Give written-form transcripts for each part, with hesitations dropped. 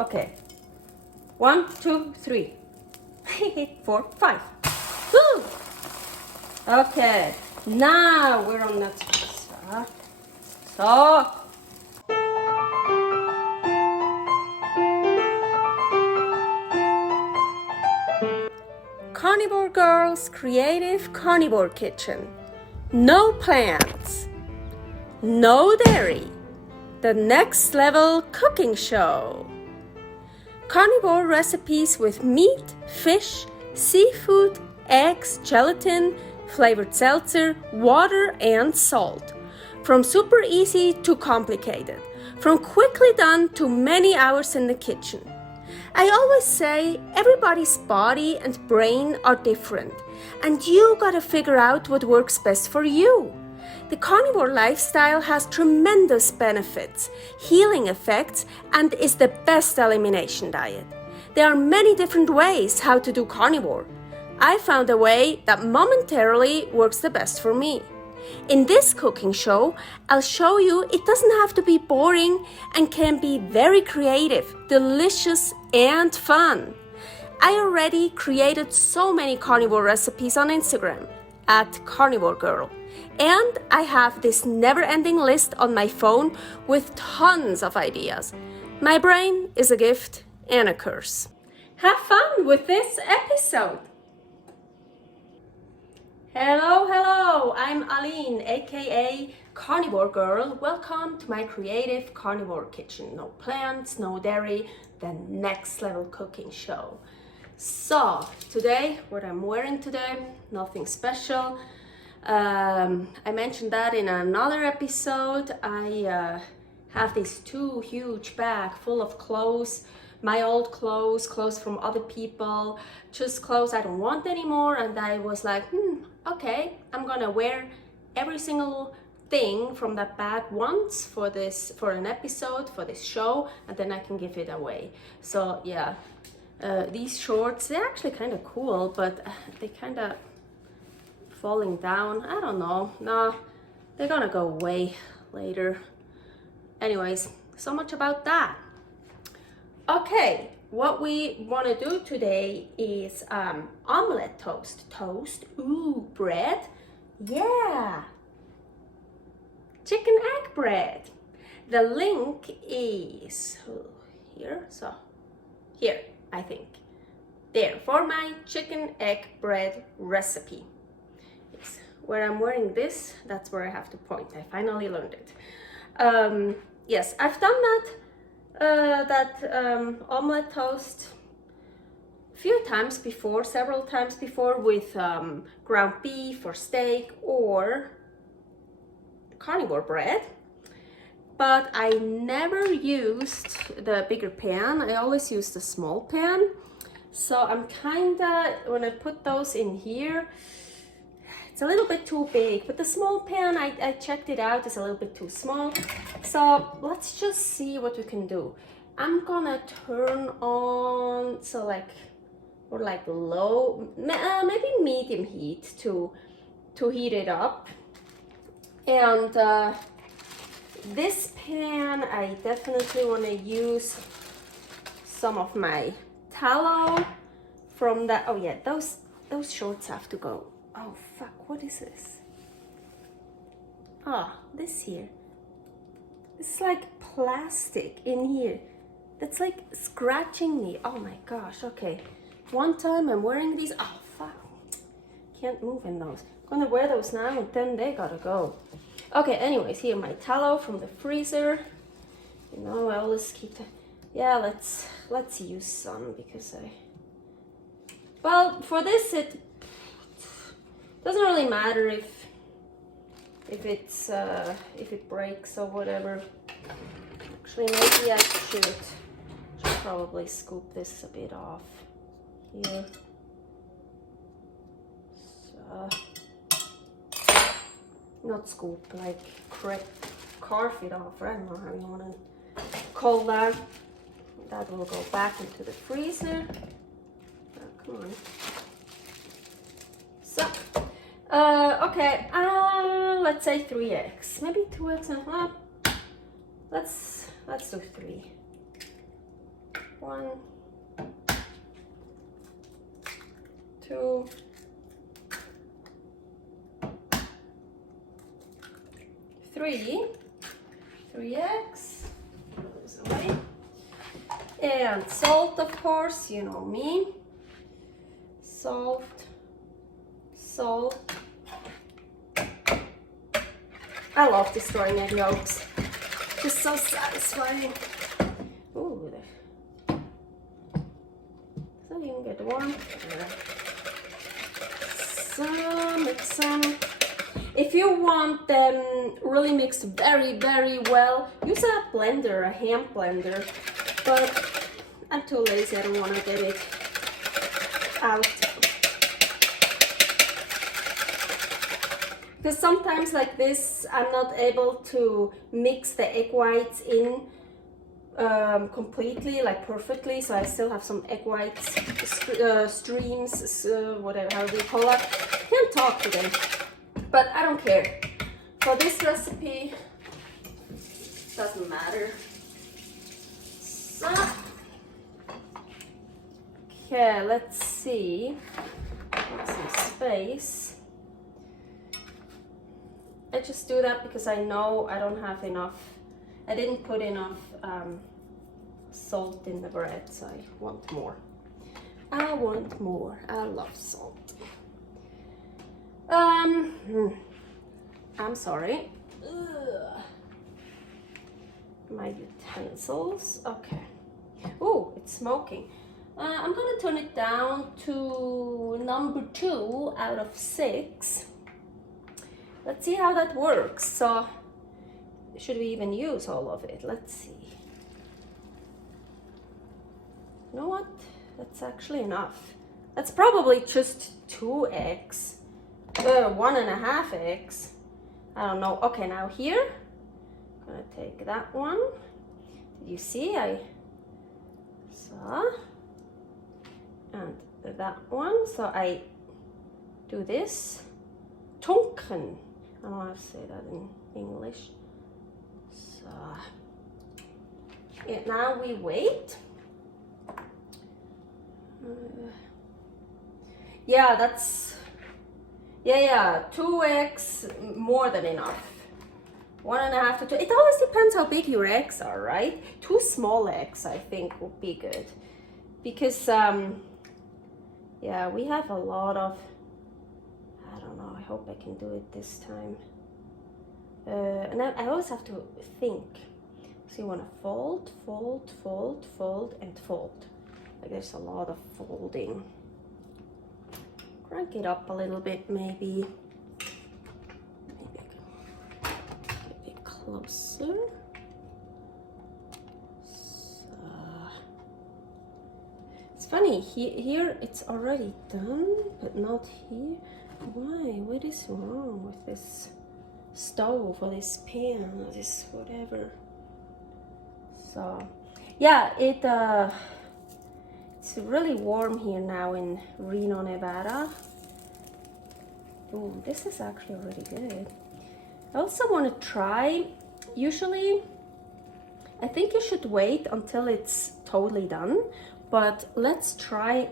Okay. 1, 2, 3. 4, 5. Woo! Okay. Now we're on that. So. Carnivore Girl's Creative Carnivore Kitchen. No plants. No dairy. The next level cooking show. Carnivore recipes with meat, fish, seafood, eggs, gelatin, flavored seltzer, water, and salt. From super easy to complicated. From quickly done to many hours in the kitchen. I always say everybody's body and brain are different, and you gotta figure out what works best for you. The carnivore lifestyle has tremendous benefits, healing effects, and is the best elimination diet. There are many different ways how to do carnivore. I found a way that momentarily works the best for me. In this cooking show, I'll show you it doesn't have to be boring and can be very creative, delicious, and fun. I already created so many carnivore recipes on Instagram at Carnivore Girl. And I have this never-ending list on my phone with tons of ideas. My brain is a gift and a curse. Have fun with this episode. Hello, I'm Aline, aka Carnivore Girl. Welcome to my creative carnivore kitchen. No plants, no dairy, the next level cooking show. So, today, what I'm wearing today, nothing special. I mentioned that in another episode. I have these two huge bags full of clothes. My old clothes from other people, just clothes I don't want anymore. And I was like, okay, I'm gonna wear every single thing from that bag once for an episode, for this show, and then I can give it away. So yeah, these shorts, they're actually kind of cool, but they kind of falling down. I don't know. Nah, they're gonna go away later. Anyways, so much about that. Okay, what we want to do today is omelet toast. Ooh, bread. Yeah. Chicken egg bread. The link is here. So here, I think. There, for my chicken egg bread recipe. Yes, where I'm wearing this, that's where I have to point. I finally learned it. Yes, I've done that omelet toast several times before with ground beef or steak or carnivore bread, but I never used the bigger pan. I always used the small pan. So I'm when I put those in here, it's a little bit too big, but the small pan, I checked it out, it's a little bit too small. So let's just see what we can do. I'm gonna turn on, like low, maybe medium heat to heat it up. And this pan, I definitely wanna use some of my tallow from that. Oh yeah, those shorts have to go. Oh fuck, what is this? This here. It's like plastic in here. That's like scratching me. Oh my gosh, okay. One time I'm wearing these. Oh fuck. Can't move in those. I'm gonna wear those now and then they gotta go. Okay, anyways, here my tallow from the freezer. You know, I always keep the. Yeah, let's use some because well, for this it doesn't really matter if it breaks or whatever. Actually, maybe I should probably scoop this a bit off here. So, not scoop, like carve it off. I don't know how you want to call that. That will go back into the freezer. Oh, come on. So, okay, let's say 3 eggs, maybe 2 eggs and a half. Let's do 3. 1, 2, 3 eggs, put this away, and salt, of course, you know me, salt, I love destroying egg yolks, just so satisfying. Ooh, does that even get warm? So mix them. If you want them really mixed very, very well, use a blender, a hand blender. But I'm too lazy, I don't want to get it out. Because sometimes like this, I'm not able to mix the egg whites in completely, like perfectly, so I still have some egg whites streams, whatever, however you call it. Can't talk to them, but I don't care. For this recipe, doesn't matter. So, okay, let's see. Got some space. I just do that because I know I don't have enough. I didn't put enough salt in the bread, so I want more. I want more. I love salt. I'm sorry. Ugh. My utensils. Okay. Oh, it's smoking. I'm gonna turn it down to number 2 out of 6. Let's see how that works. So, should we even use all of it? Let's see. You know what? That's actually enough. That's probably just 2 eggs. 1.5 eggs. I don't know. Okay, now here, I'm gonna take that one. Did you see? I saw. And that one. So I do this. Tunken. I don't know how to say that in English. So, yeah, now we wait. Yeah, that's, yeah, 2 eggs, more than enough. 1.5 to 2. It always depends how big your eggs are, right? 2 small eggs, I think, would be good. Because, yeah, we have a lot of, I don't know, I hope I can do it this time. And I always have to think. So you want to fold, fold, fold, fold, and fold. Like there's a lot of folding. Crank it up a little bit, maybe. Maybe a bit closer. So it's funny, here it's already done, but not here. Why? What is wrong with this stove or this pan or this whatever? So yeah, it's really warm here now in Reno, Nevada. Ooh, this is actually really good. I also want to try, usually I think you should wait until it's totally done, but let's try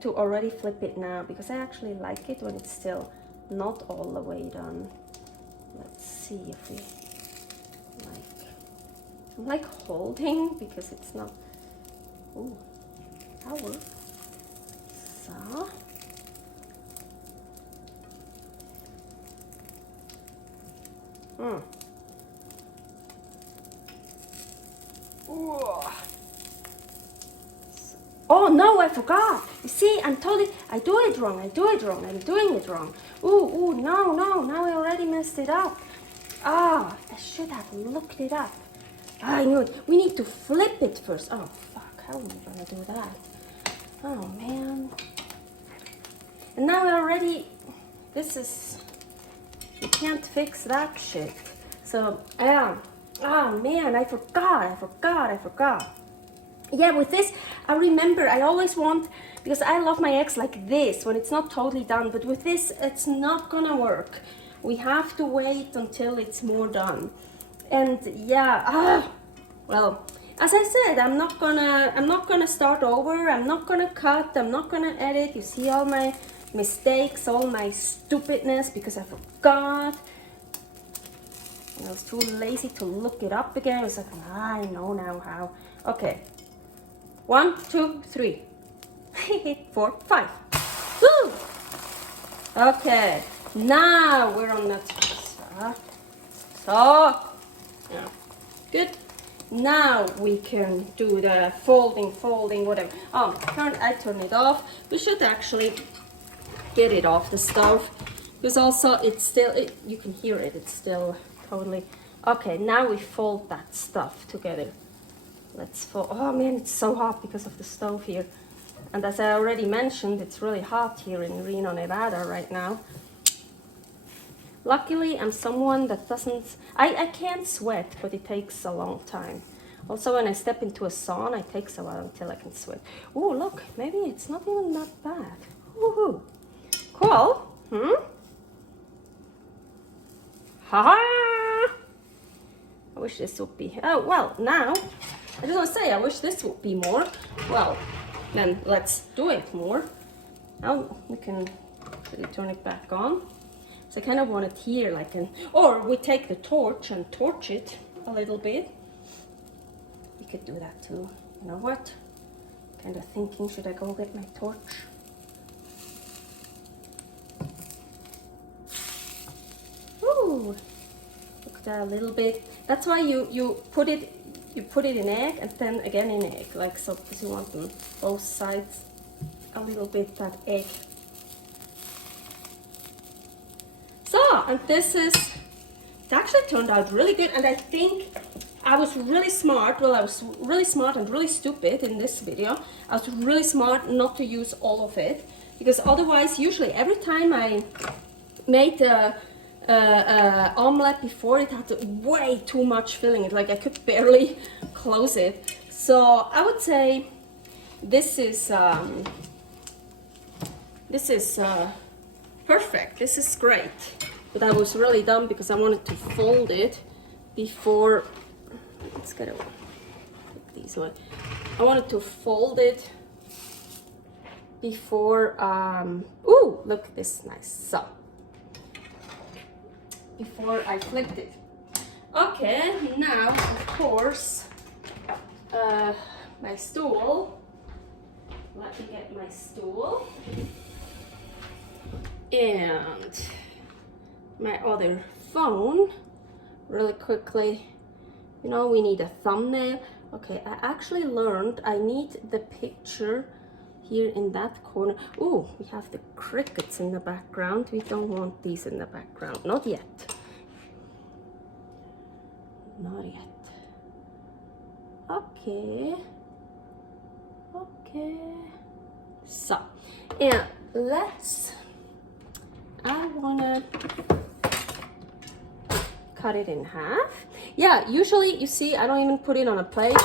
to already flip it now because I actually like it when it's still not all the way done. Let's see if we I'm like holding because it's not. Ooh, that works. So. Ooh. Oh no, I forgot. You see, I do it wrong. I'm doing it wrong. Ooh, no, now I already messed it up. Ah, I should have looked it up. I knew it. We need to flip it first. Oh fuck, how are we gonna do that? Oh man. And now you can't fix that shit. So, yeah. Oh man, I forgot. Yeah, with this, I remember I always want, because I love my eggs like this, when it's not totally done, but with this, it's not gonna work. We have to wait until it's more done. And yeah, well, as I said, I'm not gonna start over. I'm not gonna cut. I'm not gonna edit. You see all my mistakes, all my stupidness because I forgot. I was too lazy to look it up again. I was like, I know now how. Okay. 1, 2, 3. 4, 5. Woo! Okay. Now we're on that. So, yeah. Good. Now we can do the folding, whatever. Oh, I turn it off. We should actually get it off the stove because also it's still, you can hear it. It's still totally. Okay, now we fold that stuff together. Let's fold. Oh man, it's so hot because of the stove here. And as I already mentioned, it's really hot here in Reno, Nevada right now. Luckily, I'm someone that doesn't, I can't sweat, but it takes a long time. Also, when I step into a sauna, it takes a while until I can sweat. Oh, look, maybe it's not even that bad. Woohoo! Cool. Ha-ha! I wish this would be, oh, well, now, I just want to say, I wish this would be more. Well, then let's do it more. Now we can really turn it back on. So I kind of want it here like an, or we take the torch and torch it a little bit. You could do that too. You know what? Kind of thinking, should I go get my torch? Ooh, look at that a little bit. That's why you put it in egg and then again in egg, like so, because you want them both sides a little bit that egg. So, and this is, it actually turned out really good, and I think I was really smart. Well, I was really smart and really stupid in this video. I was really smart not to use all of it, because otherwise, usually every time I made a omelette before, it had way too much filling. Like I could barely close it. So I would say this is perfect. This is great. But I was really dumb because I wanted to fold it before. Let's get it these way. I wanted to fold it before. Ooh, look, this is nice. So before I flipped it. Okay, now of course my stool. Let me get my stool and my other phone really quickly. You know, we need a thumbnail. Okay, I actually learned I need the picture here in that corner. Oh, we have the crickets in the background. We don't want these in the background. Not yet. Not yet. Okay. Okay. So, and I wanna cut it in half. Yeah, usually you see I don't even put it on a plate.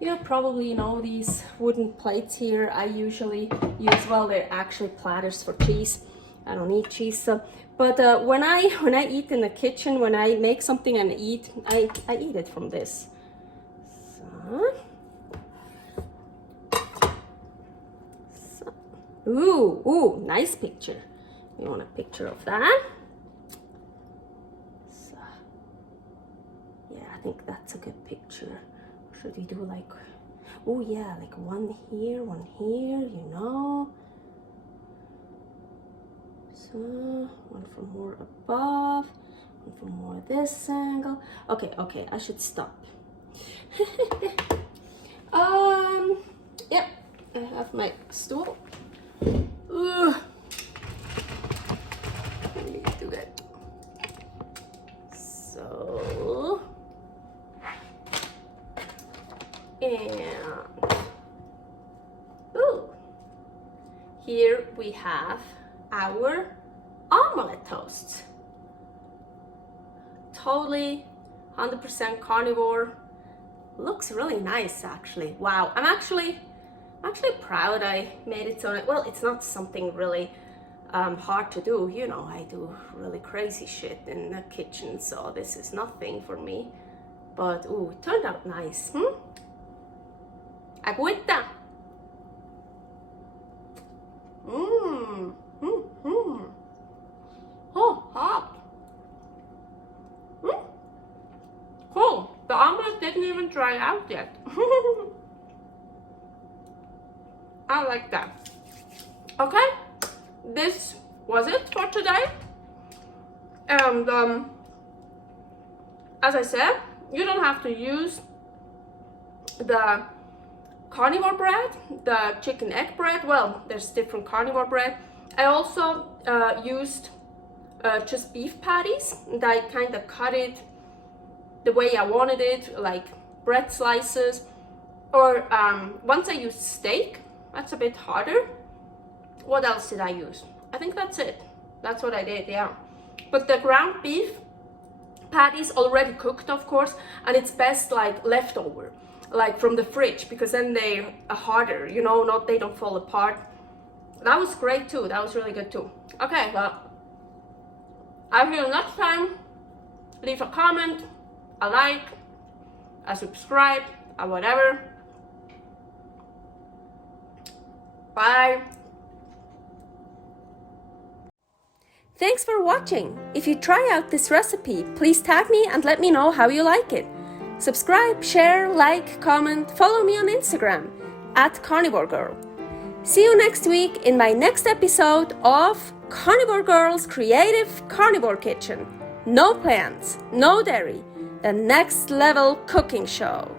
You probably know these wooden plates here. I usually use, well, they're actually platters for cheese. I don't eat cheese, so. But when I eat in the kitchen, when I make something and eat, I eat it from this. So. Ooh, nice picture. You want a picture of that? So, yeah, I think that's a good picture. Should we do like, oh yeah, like one here, you know? So, one from more above, one from more this angle. Okay, I should stop. Yep, I have my stool. Ugh. Do good. So, and ooh, here we have our omelet toast. Totally 100% carnivore. Looks really nice, actually. Wow, I'm actually proud I made it so. Well, it's not something really hard to do. You know, I do really crazy shit in the kitchen, so this is nothing for me. But ooh, it turned out nice. Agüita. Oh, hot. Cool. The omelet didn't even dry out yet. I like that. Okay, this was it for today. And as I said, you don't have to use the carnivore bread, the chicken egg bread. Well, there's different carnivore bread. I also used just beef patties, and I kind of cut it the way I wanted it, like bread slices. Or once I used steak, that's a bit harder. What else did I use? I think that's it. That's what I did, yeah. But the ground beef patties already cooked, of course, and it's best like leftover, like from the fridge, because then they are harder, you know, they don't fall apart. That was great too. That was really good too. Okay, well, I'll see you next time. Leave a comment, a like, a subscribe, or whatever. Bye. Thanks for watching. If you try out this recipe, please tag me and let me know how you like it. Subscribe, share, like, comment, follow me on Instagram @CarnivoreGirl. See you next week in my next episode of Carnivore Girl's Creative Carnivore Kitchen. No plants, no dairy, the next level cooking show.